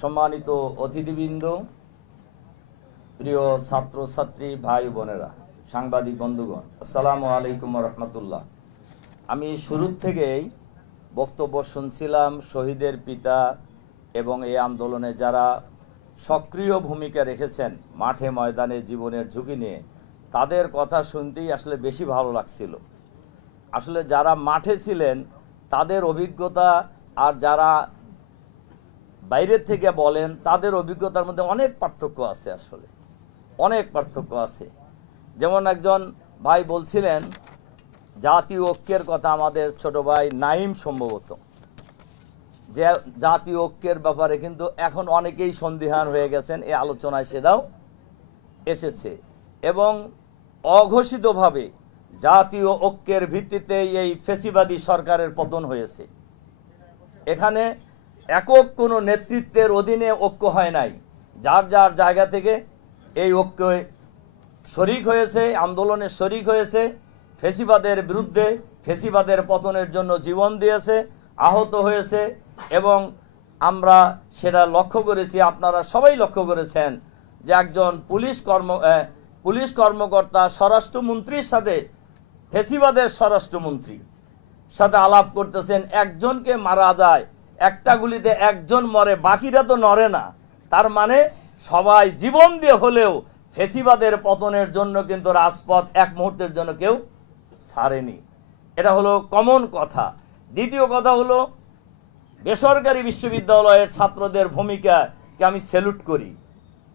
সম্মানিত অতিথিবৃন্দ, প্রিয় ছাত্রছাত্রী ভাই বোনেরা, সাংবাদিক বন্ধুগণ, আসসালামু আলাইকুম রহমতুল্লাহ। আমি শুরু থেকেই বক্তব্য শুনছিলাম শহীদের পিতা এবং এই আন্দোলনে যারা সক্রিয় ভূমিকা রেখেছেন মাঠে ময়দানে জীবনের ঝুঁকি নিয়ে, তাদের কথা শুনতেই আসলে বেশি ভালো লাগছিল। আসলে যারা মাঠে ছিলেন তাদের অভিজ্ঞতা আর যারা বাইরের থেকে বলেন তাদের অভিজ্ঞতার মধ্যে অনেক পার্থক্য আছে, আসলে অনেক পার্থক্য আছে। যেমন একজন ভাই বলছিলেন জাতীয় ঐক্যের কথা, আমাদের ছোট ভাই নাইম সম্ভবত, যে জাতীয় ঐক্যের ব্যাপারে কিন্তু এখন অনেকেই সন্দিহান হয়ে গেছেন, এই আলোচনায় সেটাও এসেছে। এবং অঘোষিতভাবে জাতীয় ঐক্যের ভিত্তিতে এই ফ্যাসিবাদী সরকারের পতন হয়েছে। এখানে একক কোনো নেতৃত্বের অধীনে ঐক্য হয় নাই, যার যার জায়গা থেকে এই ঐক্য শরিক হয়েছে, আন্দোলনে শরিক হয়েছে, ফ্যাসিবাদের বিরুদ্ধে ফ্যাসিবাদের পতনের জন্য জীবন দিয়েছে, আহত হয়েছে। এবং আমরা সেটা লক্ষ্য করেছি, আপনারা সবাই লক্ষ্য করেছেন যে একজন পুলিশ কর্মকর্তা স্বরাষ্ট্রমন্ত্রীর সাথে ফ্যাসিবাদের স্বরাষ্ট্রমন্ত্রী সাথে আলাপ করতেছেন, একজনকে মারা যায়, একটা গুলিতে একজন মরে, বাকিরা তো নড়ে না। তার মানে সবাই জীবন দিয়ে হলেও ফ্যাসিবাদের পতনের জন্য কিন্তু রাজপথ এক মুহূর্তের জন্য কেউ ছাড়েনি। এটা হলো কমন কথা। দ্বিতীয় কথা হলো বেসরকারি বিশ্ববিদ্যালয়ের ছাত্রদের ভূমিকাকে আমি স্যালুট করি।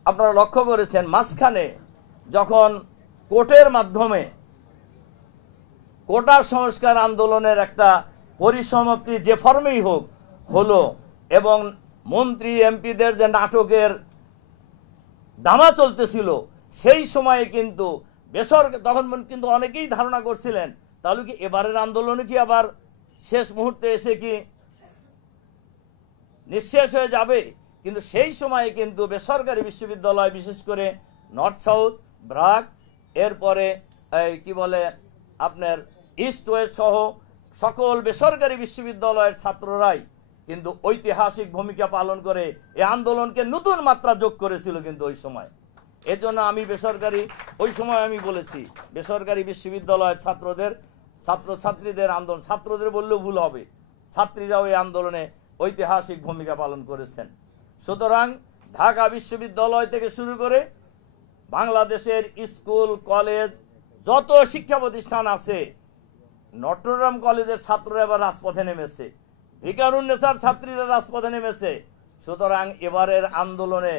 আপনারা লক্ষ্য করেছেন মাঝখানে যখন কোর্টের মাধ্যমে কোটা সংস্কার আন্দোলনের একটা পরিসমাপ্তি যে ফর্মেই হোক হলো, এবং মন্ত্রী এমপিদের যে নাটকের দামা চলতেছিল, সেই সময়ে কিন্তু তখন কিন্তু অনেকেই ধারণা করছিলেন তাহলে কি এবারের আন্দোলনে কি আবার শেষ মুহূর্তে এসে কি নিঃশেষ হয়ে যাবে। কিন্তু সেই সময়ে কিন্তু বেসরকারি বিশ্ববিদ্যালয়, বিশেষ করে নর্থ সাউথ, ব্রাক, এরপরে কি বলে আপনার ইস্ট ওয়েস্ট সহ সকল বেসরকারি বিশ্ববিদ্যালয়ের ছাত্ররাই কিন্তু ঐতিহাসিক ভূমিকা পালন করে এই আন্দোলনকে নতুন মাত্রা যোগ করেছিল কিন্তু ওই সময়। এর জন্য আমি ওই সময় আমি বলেছি বেসরকারি বিশ্ববিদ্যালয়ের ছাত্রছাত্রীদের আন্দোলন, ছাত্রদের বললেও ভুল হবে, ছাত্রীরাও এই আন্দোলনে ঐতিহাসিক ভূমিকা পালন করেছেন। সুতরাং ঢাকা বিশ্ববিদ্যালয় থেকে শুরু করে বাংলাদেশের স্কুল কলেজ যত শিক্ষা প্রতিষ্ঠান আছে, নটরডেম কলেজের ছাত্ররা এবার রাজপথে নেমেছে, ভিকারুন্নেসার ছাত্রীরা রাজপথে নেমেছে। সুতরাং এবারের আন্দোলনে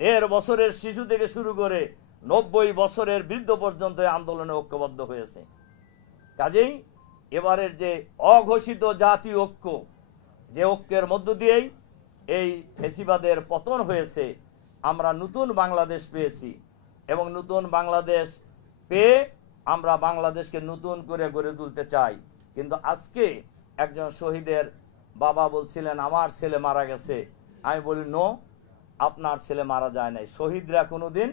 1.5 বছরের শিশু থেকে শুরু করে 90 বছরের বৃদ্ধ পর্যন্ত আন্দোলনে ঐক্যবদ্ধ হয়েছে। কাজেই এবারের যে অঘোষিত জাতীয় ঐক্য, যে ঐক্যের মধ্য দিয়েই এই ফ্যাসিবাদের পতন হয়েছে, আমরা নতুন বাংলাদেশ পেয়েছি। এবং নতুন বাংলাদেশ পেয়ে আমরা বাংলাদেশকে নতুন করে গড়ে তুলতে চাই। কিন্তু আজকে একজন শহীদের বাবা বলছিলেন আমার ছেলে মারা গেছে। আমি বলি নো, আপনার ছেলে মারা যায় নাই। শহীদরা কোনোদিন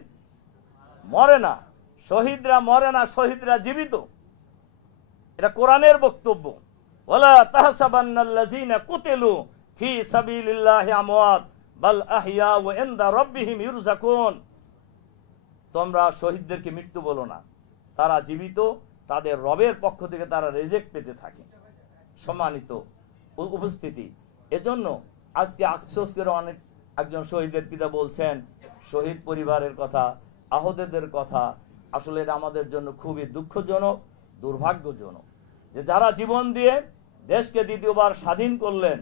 মরে না, শহীদরা মরে না, শহীদরা জীবিত। এটা কোরআনের বক্তব্য। ওয়ালা তাহসাবান্নাল্লাযীনা কুতিলু ফি সাবিলিল্লাহি আমওয়াত বাল আহইয়াউ ইনদা রাব্বিহিম ইরযাকুন। তোমরা শহীদদেরকে মৃত্যু বলো না, তারা জীবিত, তাদের রবের পক্ষ থেকে তারা রিজেক্ট পেতে থাকে। সম্মানিত উপস্থিতি, এজন্য আজকে আফসোস করে একজন শহীদের পিতা বলছেন শহীদ পরিবারের কথা, আহতদের কথা। আসলে এটা আমাদের জন্য খুবই দুঃখজনক, দুর্ভাগ্যজনক যে যারা জীবন দিয়ে দেশকে দ্বিতীয়বার স্বাধীন করলেন,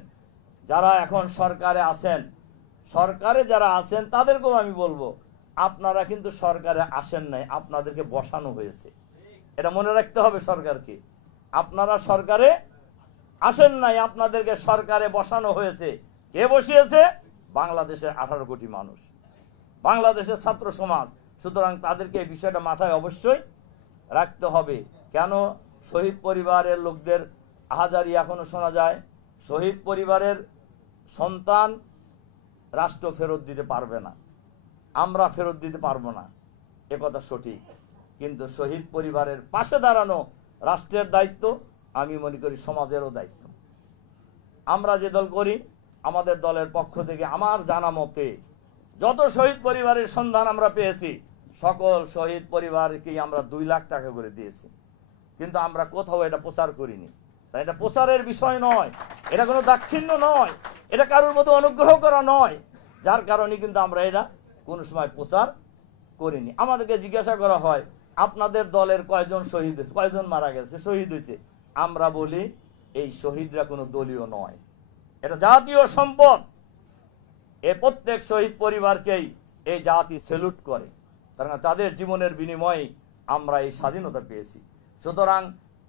যারা এখন সরকারে যারা আছেন তাদেরকেও আমি বলবো আপনারা কিন্তু সরকারে আসেন নাই, আপনাদেরকে বসানো হয়েছে। এটা মনে রাখতে হবে সরকারকে। আপনারা সরকারে আসেন নাই, আপনাদেরকে সরকারে বসানো হয়েছে। কে বসিয়েছে? বাংলাদেশের 18 কোটি মানুষ, বাংলাদেশের ছাত্র সমাজ। সুতরাং তাদেরকে এই বিষয়টা মাথায় অবশ্যই রাখতে হবে। কেন শহীদ পরিবারের লোকদের আহাজারি এখনো শোনা যায়? শহীদ পরিবারের সন্তান রাষ্ট্র ফেরত দিতে পারবে না, আমরা ফেরত দিতে পারবো না, একথা সঠিক। কিন্তু শহীদ পরিবারের পাশে দাঁড়ানো রাষ্ট্রের দায়িত্ব, আমি মনে করি সমাজেরও দায়িত্ব। আমরা যে দল করি, আমাদের দলের পক্ষ থেকে আমার জানা মতে যত শহীদ পরিবারের সন্ধান আমরা পেয়েছি, সকল শহীদ পরিবারকেই আমরা 2 লাখ টাকা করে দিয়েছি। কিন্তু আমরা কোথাও এটা প্রচার করিনি। তাই এটা প্রচারের বিষয় নয়, এটা কোনো দাক্ষিণ্য নয়, এটা কারোর মতো অনুগ্রহ করা নয়, যার কারণে কিন্তু আমরা এটা কোনো সময় প্রচার করিনি। আমাদেরকে জিজ্ঞাসা করা হয় আপনাদের দলের কয়জন শহীদ হয়েছে, কয়জন মারা গেছে, শহীদ হয়েছে। আমরা বলি এই শহীদরা কোনো দলীয় নয়, এটা জাতীয় সম্পদ। এ প্রত্যেক শহীদ পরিবারকেই এই জাতি স্যালুট করে, কারণ তাদের জীবনের বিনিময়ে আমরা এই স্বাধীনতা পেয়েছি। সুতরাং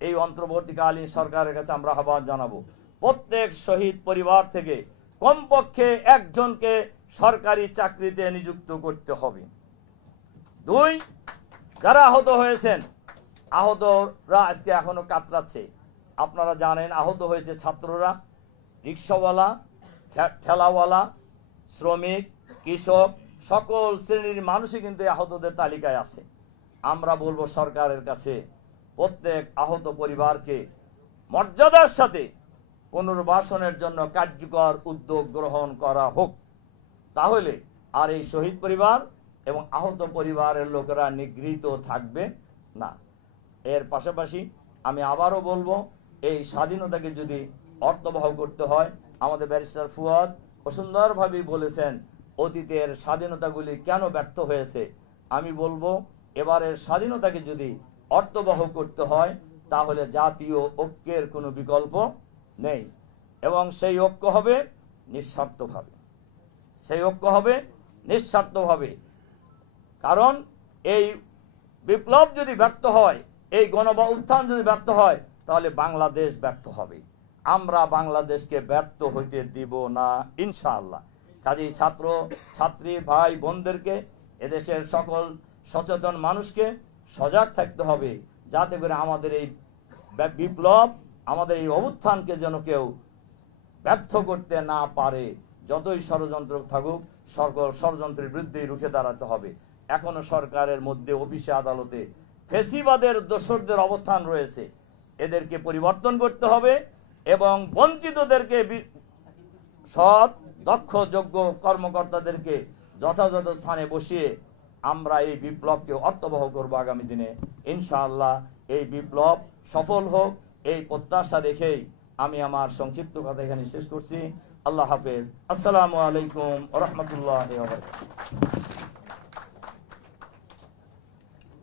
এই অন্তর্বর্তীকালীন সরকারের কাছে আমরা আহ্বান জানাবো, প্রত্যেক শহীদ পরিবার থেকে কমপক্ষে একজনকে সরকারি চাকরিতে নিযুক্ত করতে হবে। 2, যারা আহত হয়েছেন, আহতরা আজকে এখনো কাতরাচ্ছে। আপনারা জানেন আহত হয়েছে ছাত্ররা, রিক্সাওয়ালা, ঠেলাওয়ালা, শ্রমিক, কৃষক, সকল শ্রেণীর মানুষই কিন্তু আহতদের তালিকায় আছে। আমরা বলবো সরকারের কাছে প্রত্যেক আহত পরিবারকে মর্যাদার সাথে পুনর্বাসনের জন্য কার্যকর উদ্যোগ গ্রহণ করা হোক, তাহলে আর এই শহীদ পরিবার এবং আহত পরিবারের লোকেরা নিগৃহীত থাকবে না। এর পাশাপাশি আমি আবারও বলবো, এই স্বাধীনতাকে যদি অর্থবহ করতে হয়, আমাদের ব্যারিস্টার ফুয়াদ সুন্দরভাবে বলেছেন অতীতের স্বাধীনতাগুলি কেন ব্যর্থ হয়েছে। আমি বলবো এবারের স্বাধীনতাকে যদি অর্থবহ করতে হয়, তাহলে জাতীয় ঐক্যের কোনো বিকল্প নেই, এবং সেই ঐক্য হবে নিঃস্বার্থভাবে, সেই ঐক্য হবে নিঃস্বার্থভাবে। কারণ এই বিপ্লব যদি ব্যর্থ হয়, এই গণঅভ্যুত্থান যদি ব্যর্থ হয়, তাহলে বাংলাদেশ ব্যর্থ হবে। আমরা বাংলাদেশকে ব্যর্থ হইতে দিব না ইনশাআল্লাহ। কাজেই ছাত্র ছাত্রী ভাই বোনদেরকে, এদেশের সকল সচেতন মানুষকে সজাগ থাকতে হবে, যাতে করে আমাদের এই বিপ্লব, আমাদের এই অভ্যুত্থানকে যেন কেউ ব্যর্থ করতে না পারে। যতই ষড়যন্ত্র থাকুক, সকল ষড়যন্ত্রের বিরুদ্ধেই রুখে দাঁড়াতে হবে। এখনো সরকারের মধ্যে, অফিসে, আদালতে ফেসিবাদের দোসরদের অবস্থান রয়েছে, এদেরকে পরিবর্তন করতে হবে এবং বঞ্চিতদেরকে, সৎ দক্ষ যোগ্য কর্মকর্তাদেরকে যথাযথ স্থানে বসিয়ে আমরা এই বিপ্লবকে অর্থবহ করব আগামী দিনে ইনশাআল্লাহ। এই বিপ্লব সফল হোক, এই প্রত্যাশা রেখেই আমি আমার সংক্ষিপ্ত কথা এখানে শেষ করছি। আল্লাহ হাফেজ। আসসালামু আলাইকুম ওয়া রাহমাতুল্লাহি ওয়া বারাকাতুহু।